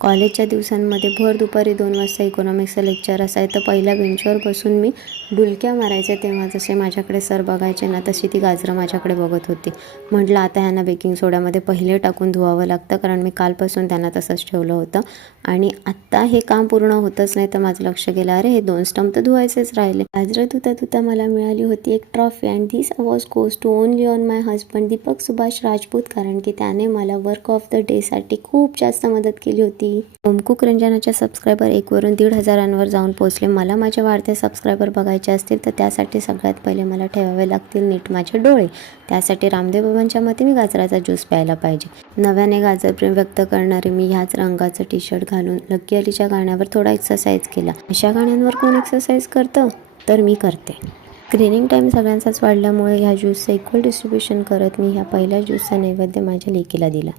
कॉलेजच्या दिवसांमध्ये भर दुपारी 2 वाजता इकॉनॉमिक्सचं लेक्चर असायचं. पहिल्या बेंचवर बसून मी डुलक्या मारायचे. तेव्हा जसे माझ्याकडे सर बघायचे ना, तशी ती गाजरं माझ्याकडे बघत होती. म्हटलं आता ह्यांना बेकिंग सोड्यामध्ये पहिले टाकून धुवावं लागतं, कारण मी कालपासून त्यांना तसंच ठेवलं होतं. आणि आत्ता हे काम पूर्ण होतच नाही तर माझं लक्ष गेलं, अरे हे 2 स्टंप तर धुवायचेच राहिले. गाजरं धुता धुता मला मिळाली होती एक trophy, and this award goes to only on my husband Deepak Subhash Rajput, कारण की त्याने मला वर्क ऑफ द डेसाठी खूप जास्त मदत केली होती. होमकुक रंजनाच्या सबस्क्रायबर 1 वरून 1,500 जाऊन पोहोचले. मला माझे वाढते सबस्क्रायबर बघायचे असतील तर त्यासाठी सगळ्यात पहिले मला ठेवावे लागतील नीट माझे डोळे. त्यासाठी रामदेव बाबांच्या मते मी गाजराचा ज्यूस प्यायला पाहिजे. नव्याने गाजरप्रेम व्यक्त करणारे मी ह्याच रंगाचं टी शर्ट घालून लकी अलीच्या गाण्यावर थोडा एक्सरसाइज केला. अशा गाण्यांवर कोण एक्सरसाइज करतं, तर मी करते. स्क्रीनिंग टाईम सगळ्यांचाच वाढल्यामुळे ह्या ज्यूसचं इक्वल डिस्ट्रीब्युशन करत मी ह्या पहिल्या ज्यूसचा नैवेद्य माझ्या लेकीला दिला.